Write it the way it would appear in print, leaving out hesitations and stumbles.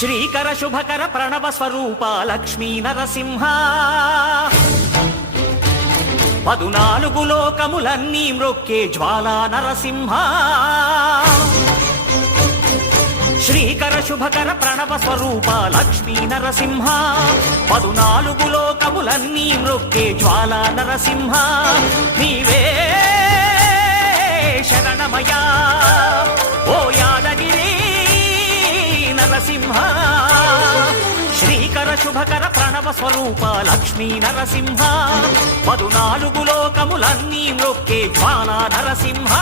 శ్రీకర శుభకర ప్రణవ స్వరూప లక్ష్మీ నరసింహ 14 లోకములన్నీ మ్రొక్కే జ్వాలా నరసింహ శ్రీకర శుభకర ప్రణవ స్వరూప లక్ష్మీ నరసింహ 14 లోకములన్నీ మ్రొక్కే జ్వాలా నరసింహ నీవే శరణమయా ఓ యాదగిరి నరసింహ శ్రీకర శుభకర ప్రణవ స్వరూప లక్ష్మీ నరసింహ 14 లోకములన్నీ మ్రొక్కే జ్వాలా నరసింహ